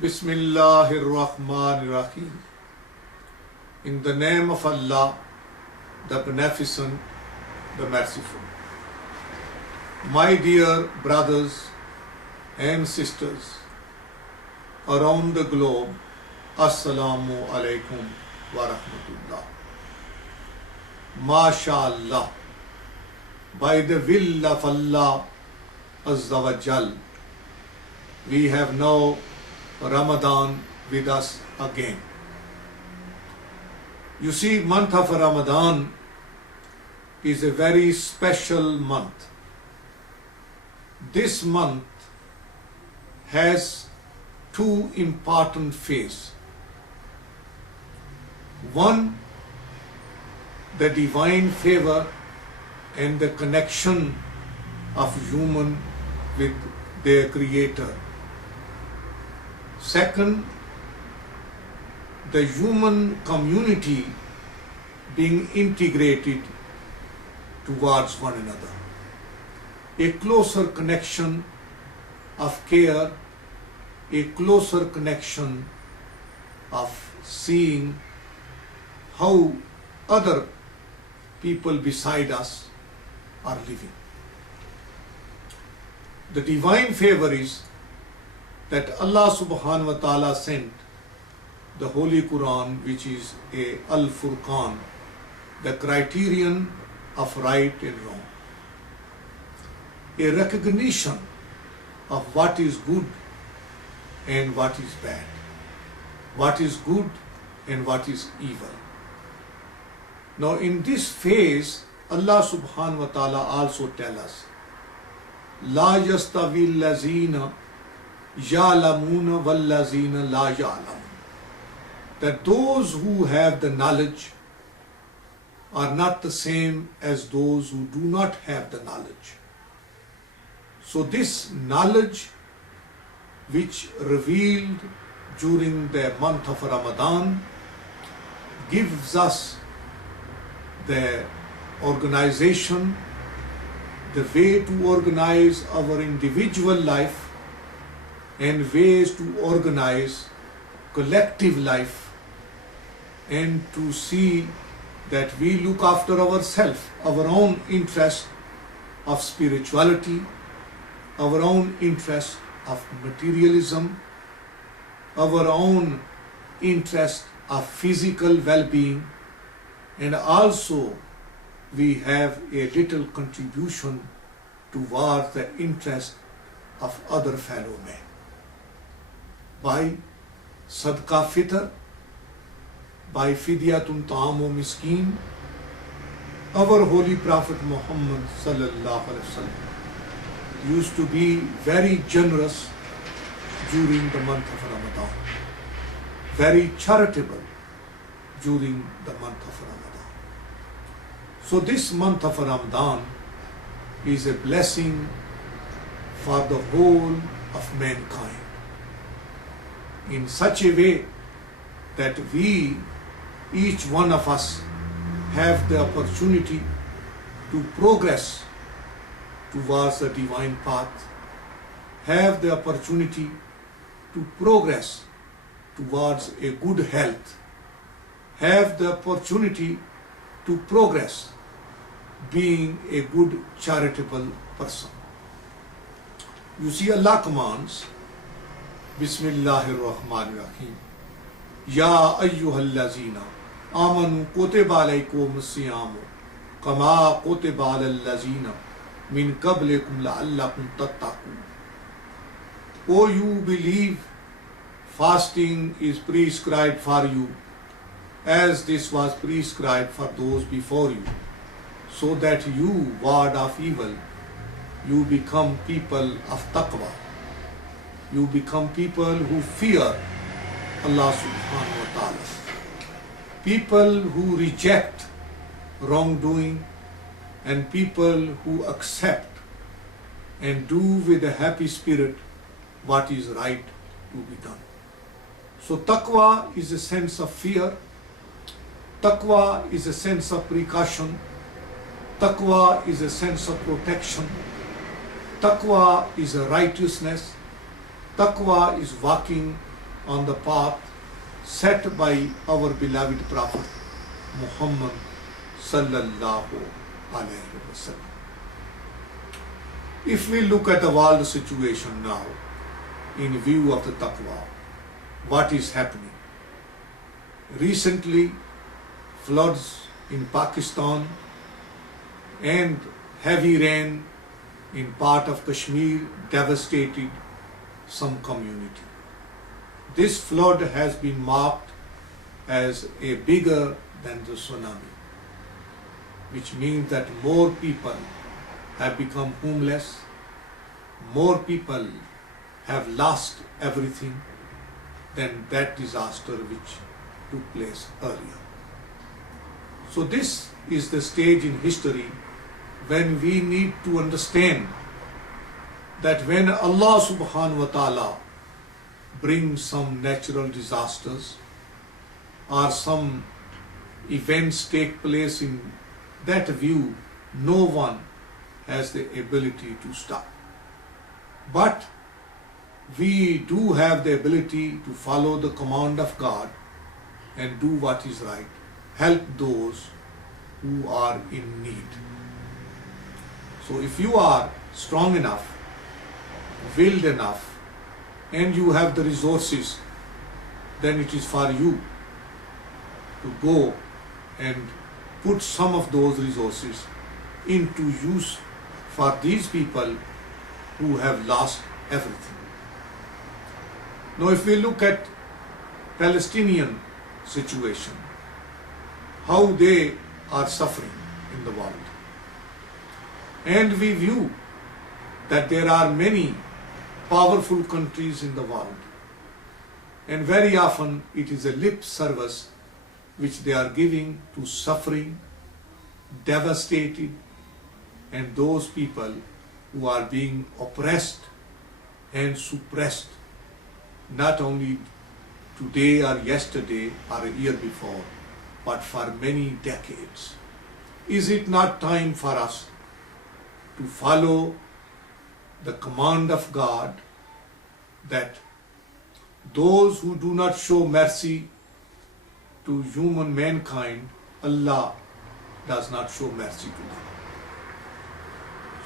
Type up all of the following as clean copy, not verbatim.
Bismillahirrahmanirrahim. In the name of Allah, the Beneficent, the Merciful. My dear brothers and sisters around the globe, Assalamu alaikum wa rahmatullah. MashaAllah, by the will of Allah Azza wa Jal, we have now Ramadan with us again. You see, month of Ramadan is a very special month. This month has two important phases. One, the divine favor and the connection of human with their Creator. Second, the human community being integrated towards one another. A closer connection of care, a closer connection of seeing how other people beside us are living. The divine favor is that Allah subhanahu wa ta'ala sent the Holy Quran, which is a Al-Furqan, the criterion of right and wrong. A recognition of what is good and what is bad, what is good and what is evil. Now in this phase, Allah subhanahu wa ta'ala also tells us, La yastawi allazina ya'lamuna wallazina la ya'lamun. That those who have the knowledge are not the same as those who do not have the knowledge. So this knowledge which revealed during the month of Ramadan gives us the organization, the way to organize our individual life and ways to organize collective life, and to see that we look after ourselves, our own interest of spirituality, our own interest of materialism, our own interest of physical well-being, and also we have a little contribution towards the interest of other fellow men. By Sadqa Fitr, by Fidyatun Ta'amu Miskeen, our Holy Prophet Muhammad sallallahu alaihi wasallam used to be very generous during the month of Ramadan, very charitable during the month of Ramadan. So this month of Ramadan is a blessing for the whole of mankind, in such a way that we, each one of us, have the opportunity to progress towards the divine path, have the opportunity to progress towards a good health, have the opportunity to progress being a good charitable person. You see, Allah commands, Bismillahirrahmanirrahim, Ya ayyuhallazina amanu kutiba alaykumus siyamu kama kutiba alal lazina min qablikum la'allakum tattaqun. O you believe, fasting is prescribed for you as this was prescribed for those before you, so that you, ward of evil, you become people of taqwa. You become people who fear Allah subhanahu wa ta'ala. People who reject wrongdoing and people who accept and do with a happy spirit what is right to be done. So taqwa is a sense of fear. Taqwa is a sense of precaution. Taqwa is a sense of protection. Taqwa is a righteousness. Taqwa is walking on the path set by our beloved Prophet Muhammad sallallahu alaihi wasallam. If we look at the world situation now in view of the taqwa, what is happening? Recently, floods in Pakistan and heavy rain in part of Kashmir devastated some community. This flood has been marked as a bigger than the tsunami, which means that more people have become homeless, more people have lost everything than that disaster which took place earlier. So this is the stage in history when we need to understand that when Allah subhanahu wa ta'ala brings some natural disasters or some events take place in that view, no one has the ability to stop. But we do have the ability to follow the command of God and do what is right, help those who are in need. So if you are strong enough, willed enough, and you have the resources, then it is for you to go and put some of those resources into use for these people who have lost everything. Now if we look at Palestinian situation, how they are suffering in the world, and we view that there are many powerful countries in the world, and very often it is a lip service which they are giving to suffering, devastated, and those people who are being oppressed and suppressed, not only today or yesterday or a year before, but for many decades. Is it not time for us to follow the command of God that those who do not show mercy to human mankind, Allah does not show mercy to them.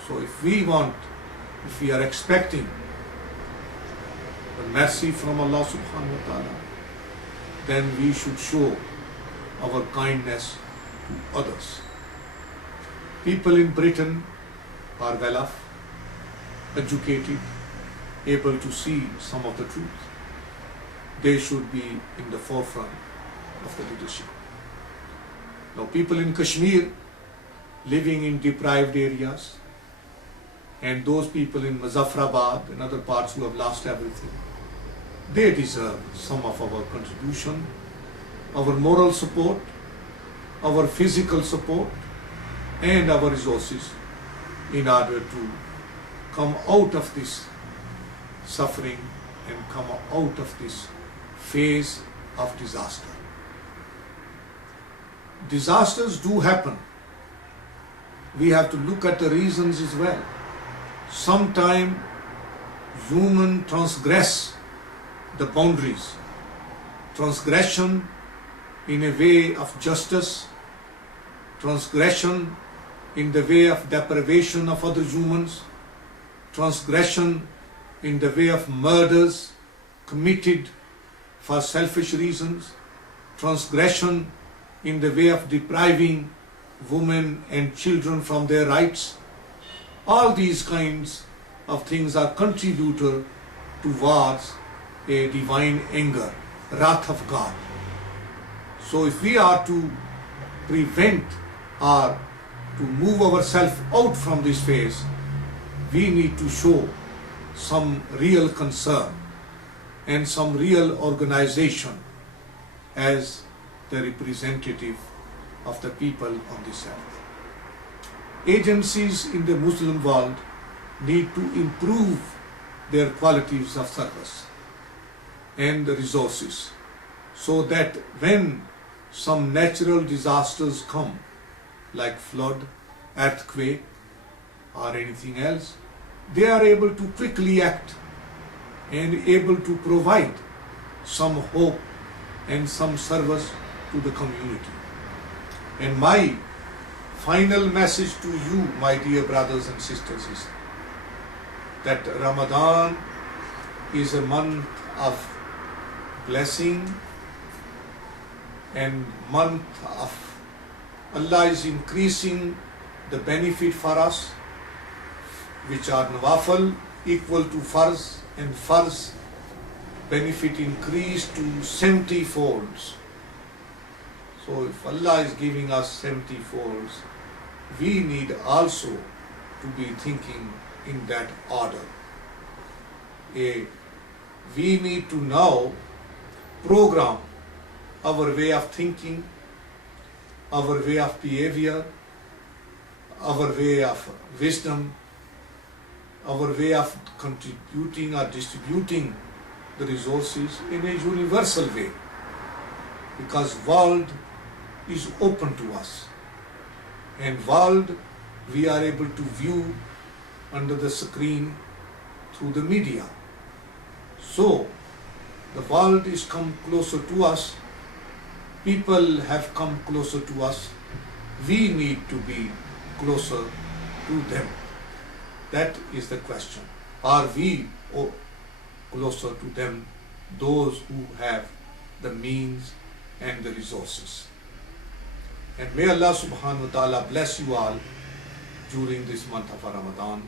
So if we are expecting the mercy from Allah subhanahu wa ta'ala, then we should show our kindness to others. People in Britain are well off, educated, able to see some of the truth. They should be in the forefront of the leadership. Now people in Kashmir living in deprived areas, and those people in Muzaffarabad and other parts who have lost everything, they deserve some of our contribution, our moral support, our physical support, and our resources in order to come out of this suffering and come out of this phase of disaster. Disasters do happen. We have to look at the reasons as well. Sometimes human transgress the boundaries. Transgression in a way of justice, transgression in the way of deprivation of other humans, transgression in the way of murders committed for selfish reasons, transgression in the way of depriving women and children from their rights. All these kinds of things are contributor towards a divine anger, wrath of God. So if we are to prevent or to move ourselves out from this phase, we need to show some real concern and some real organization as the representative of the people on this earth. Agencies in the Muslim world need to improve their qualities of service and the resources, so that when some natural disasters come, like flood, earthquake, or anything else, they are able to quickly act and able to provide some hope and some service to the community. And my final message to you, my dear brothers and sisters, is that Ramadan is a month of blessing and month of Allah is increasing the benefit for us, which are nawafil equal to farz, and farz benefit increased to 70 folds. So if Allah is giving us 70 folds, we need also to be thinking in that order. We need to now program our way of thinking, our way of behavior, our way of wisdom, our way of contributing or distributing the resources in a universal way, because world is open to us, and world we are able to view under the screen through the media. So the world is come closer to us, people have come closer to us, we need to be closer to them. That is the question. Are we closer to them, those who have the means and the resources? And may Allah subhanahu wa ta'ala bless you all during this month of Ramadan,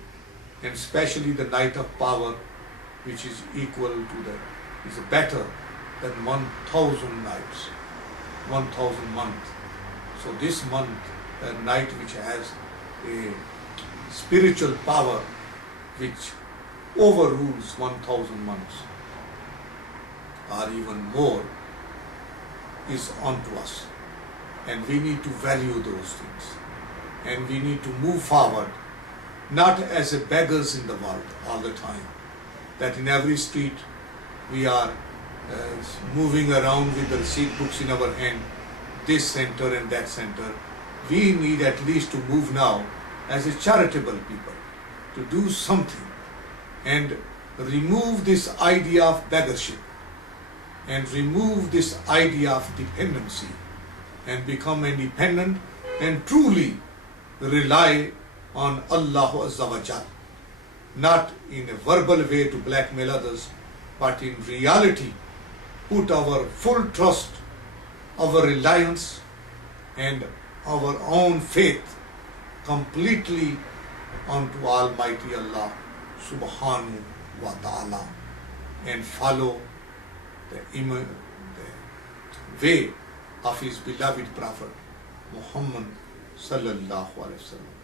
and especially the night of power, which is equal to is better than 1,000 nights, 1,000 months. So this month, a night which has a spiritual power which overrules 1,000 months or even more, is onto us. And we need to value those things. And we need to move forward, not as a beggars in the world all the time, that in every street we are moving around with the receipt books in our hand, this center and that center. We need at least to move now as a charitable people, to do something and remove this idea of beggarship and remove this idea of dependency and become independent and truly rely on Allah Azza wa Jal, not in a verbal way to blackmail others, but in reality put our full trust, our reliance and our own faith completely onto Almighty Allah Subhanahu wa Ta'ala, and follow the way of his beloved Prophet Muhammad sallallahu alaihi wasallam,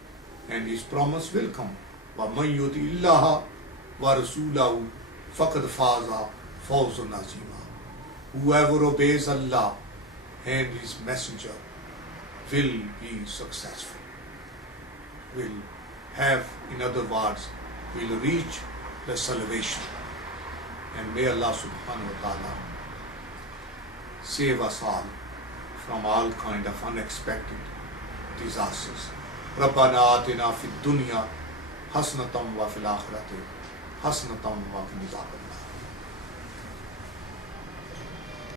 and his promise will come. وَمَنْ يُطِعِ اللَّهَ وَرَسُولَهُ فَقَدْ فَازَ فَوْزًا عَظِيمًا. Whoever obeys Allah and his messenger will be successful, will have, in other words, will reach the salvation. And may Allah subhanahu wa ta'ala save us all from all kind of unexpected disasters. رَبَّنَا آتِنَا فِي الدُّنْيَا حَسْنَةً وَفِي الْآخِرَةِ حَسْنَةً وَقِنَا عَذَابَ النَّارِ.